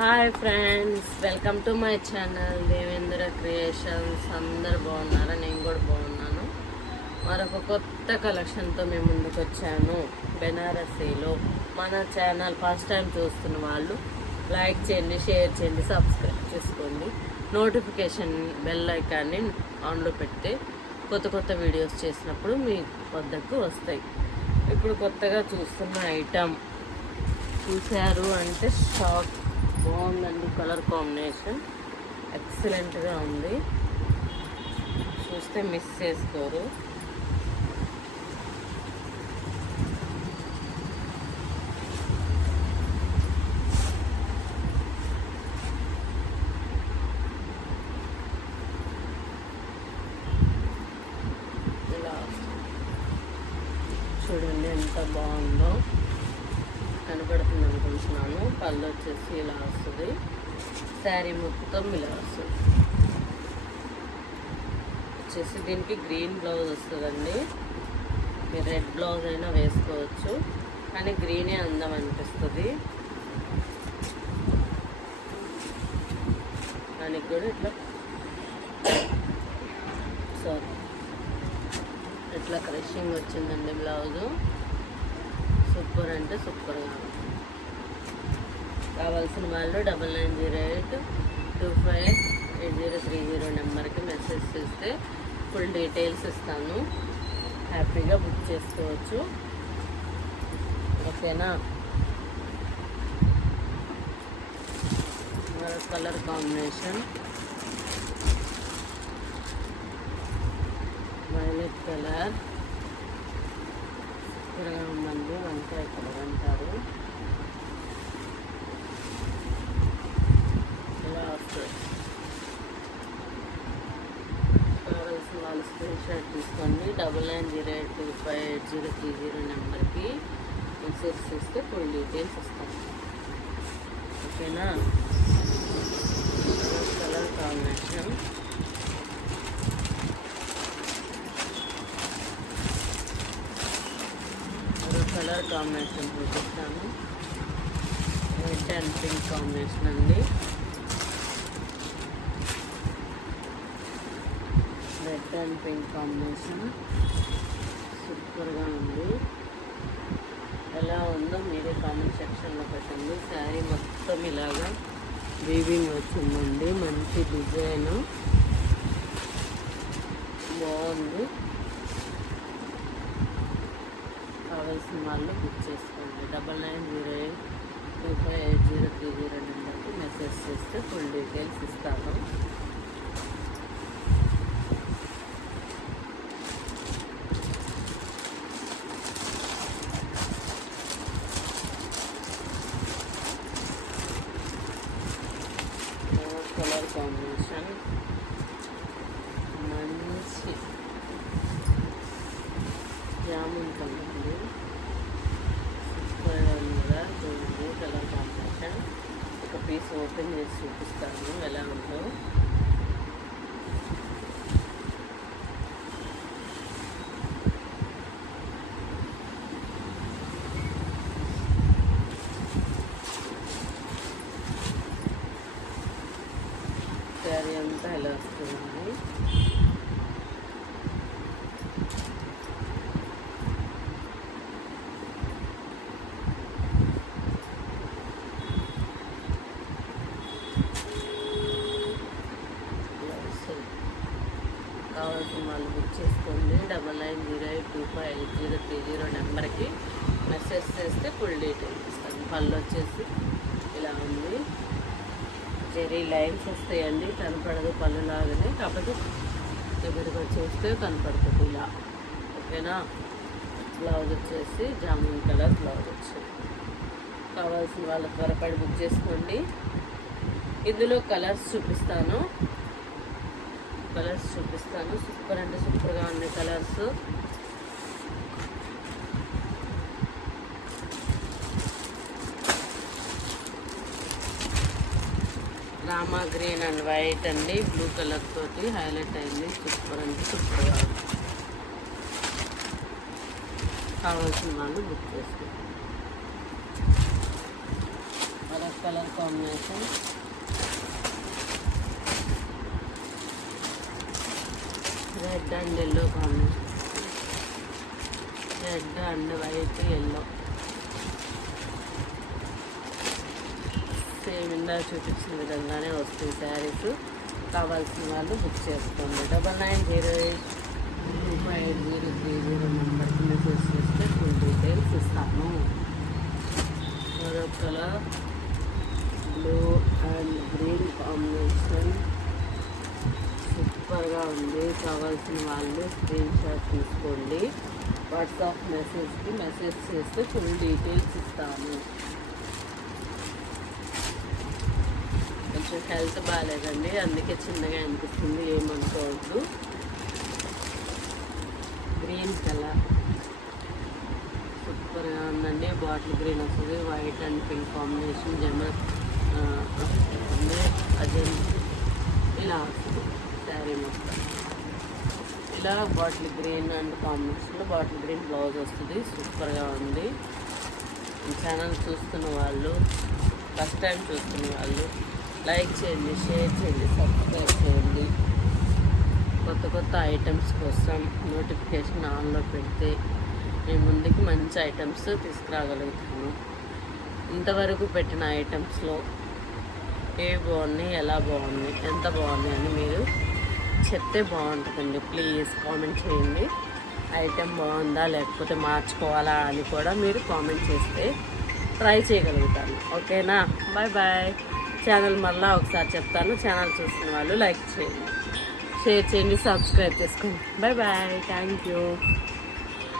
Hi friends, welcome to my channel Devendra creations. అందరు బాగున్నారా? నేను కూడా బాగున్నాను. మరొక కొత్త కలెక్షన్తో మేము ముందుకు వచ్చాను. బెనారసీలో మన ఛానల్ ఫస్ట్ టైం చూస్తున్న వాళ్ళు లైక్ చేయండి, షేర్ చేయండి, సబ్స్క్రైబ్ చేసుకోండి. నోటిఫికేషన్ బెల్ ఐకాన్ని ఆన్లో పెడితే కొత్త కొత్త వీడియోస్ చేసినప్పుడు మీ వద్దకు వస్తాయి. ఇప్పుడు కొత్తగా చూస్తున్న ఐటమ్ చూశారు అంటే షాక్. బాగుందండి, కలర్ కాంబినేషన్ ఎక్సలెంట్గా ఉంది. చూస్తే మిస్ చేసుకోరు. ఇలా చూడండి ఎంత బాగుందో, కనపడుతుంది అనుకుంటున్నాను. పళ్ళు వచ్చేసి ఇలా వస్తుంది, శారీ మొత్తం ఇలా వస్తుంది. వచ్చేసి దీనికి గ్రీన్ బ్లౌజ్ వస్తుందండి. మీరు రెడ్ బ్లౌజ్ అయినా వేసుకోవచ్చు, కానీ గ్రీనే అందం అనిపిస్తుంది. దానికి కూడా ఇట్లా క్రషింగ్ వచ్చిందండి బ్లౌజు. సూపర్ అంటే సూపర్గా ఉంది. కావాల్సిన వాళ్ళు 9908258030 నెంబర్కి మెసేజ్ చేస్తే ఫుల్ డీటెయిల్స్ ఇస్తాను. హ్యాపీగా బుక్ చేసుకోవచ్చు. ఓకేనా? మరో కలర్ కాంబినేషన్ వైలెట్ కలర్ సూపర్గా ఉందండి. వంకాయ కలర్ అంటారు. ఇలా వస్తుంది. కావాల్సిన వాళ్ళు స్క్రీన్ షాట్ తీసుకోండి. 9908258030 నెంబర్కి మెసేజ్ చేస్తే ఫుల్ డీటెయిల్స్ ఇస్తాను. ఓకేనా? కలర్ కాంబినేషన్ కలర్ కాంబినేషన్ చూపిస్తాను. రెడ్ అండ్ పింక్ కాంబినేషన్ అండి. రెడ్ అండ్ పింక్ కాంబినేషన్ సూపర్గా ఉంది. ఎలా ఉందో మీరే కామెంట్ సెక్షన్లో పెట్టండి. శారీ మొత్తం ఇలాగా వీవింగ్ వచ్చిందండి. మంచి డిజైన్ బాగుంది. కావాల్సిన వాళ్ళు బుక్ చేసుకోండి. 9908258030 నెంబర్కి మెసేజ్ చేస్తే ఫుల్ డీటెయిల్స్ ఇస్తాను. కలర్ కాంబినేషన్ మంచి జామున్ కలర్ అండి. సూపర్గా ఉంది కదా. చూడండి కలర్ కాంబినేషన్. ఒక పీస్ ఓపెన్ చేసి చూపిస్తాను ఎలా ఉందో. శారీ అంతా ఎలా వస్తుందండి. కావాల్సిన వాళ్ళు బుక్ చేసుకోండి. 9908258030 నెంబర్కి మెసేజ్ చేస్తే ఫుల్ డీటెయిల్స్ ఇస్తాను. పళ్ళు వచ్చేసి ఇలా ఉంది. జెరీ లైన్స్ వస్తాయండి, కనపడదు పళ్ళు లాగానే, కాకపోతే దగ్గరికి వచ్చేస్తే కనపడుతుంది ఇలా. ఓకేనా? బ్లౌజ్ వచ్చేసి జామున్ కలర్ బ్లౌజ్ వచ్చింది. కావాల్సిన వాళ్ళు త్వరపడి బుక్ చేసుకోండి. ఇందులో కలర్స్ చూపిస్తాను. సూపర్ అంటే సూపర్గా ఉన్నాయి colours. Rama green and white అండి. బ్లూ కలర్ తోటి హైలైట్ అయింది. సూపర్ అంటే సూపర్గా ఉంది. కావాల్సిన వాళ్ళు బుక్ చేసుకోండి. Colour combination, red and yellow combination, red and white yellow. Same ఇందాక చూపించిన విధంగానే వస్తాయి శారీస్. కావాల్సిన వాళ్ళు బుక్ చేసుకోండి. 9908258030 నెంబర్కి మెసేజ్ చేస్తే ఫుల్ డీటెయిల్స్ ఇస్తాను. మరొక colour blue and green combination సూపర్గా ఉంది. కావాల్సిన వాళ్ళు స్క్రీన్ షాట్ తీసుకోండి. వాట్సాప్ మెసేజ్కి మెసేజ్ చేస్తే ఫుల్ డీటెయిల్స్ ఇస్తాను. కొంచెం హెల్త్ బాగాలేదండి, అందుకే చిన్నగా అనిపిస్తుంది, ఏమనుకోవద్దు. గ్రీన్ కలర్ సూపర్గా ఉందండి. బాటిల్ గ్రీన్ వస్తుంది, వైట్ అండ్ పింక్ కాంబినేషన్ అదే ఇలా వస్తుంది శారీ మొత్తం. ఇలా బాటిల్ గ్రీన్ అండ్ కాంబినేషన్లో బాటిల్ గ్రీన్ బ్లౌజ్ వస్తుంది. సూపర్గా ఉంది. ఈ ఛానల్ చూస్తున్న వాళ్ళు, ఫస్ట్ టైం చూస్తున్న వాళ్ళు లైక్ చేయండి, షేర్ చేయండి, సబ్స్క్రైబ్ చేయండి. కొత్త కొత్త ఐటమ్స్ కోసం నోటిఫికేషన్ ఆన్లో పెడితే మేము ముందుకి మంచి ఐటమ్స్ తీసుకురాగలుగుతాను. ఇంతవరకు పెట్టిన ఐటమ్స్లో ఏ బాగున్నాయి, ఎలా బాగున్నాయి, ఎంత బాగున్నాయి అని మీరు చెప్తే బాగుంటుందండి. ప్లీజ్ కామెంట్ చేయండి. ఐటెం బాగుందా లేకపోతే మార్చుకోవాలా అని కూడా మీరు కామెంట్ చేస్తే ట్రై చేయగలుగుతాను. ఓకేనా? Bye bye. ఛానల్ మళ్ళీ ఒకసారి చెప్తాను. ఛానల్ చూస్తున్న వాళ్ళు లైక్ చేయండి, షేర్ చేయండి, సబ్స్క్రైబ్ చేసుకోండి. Bye bye. Thank you.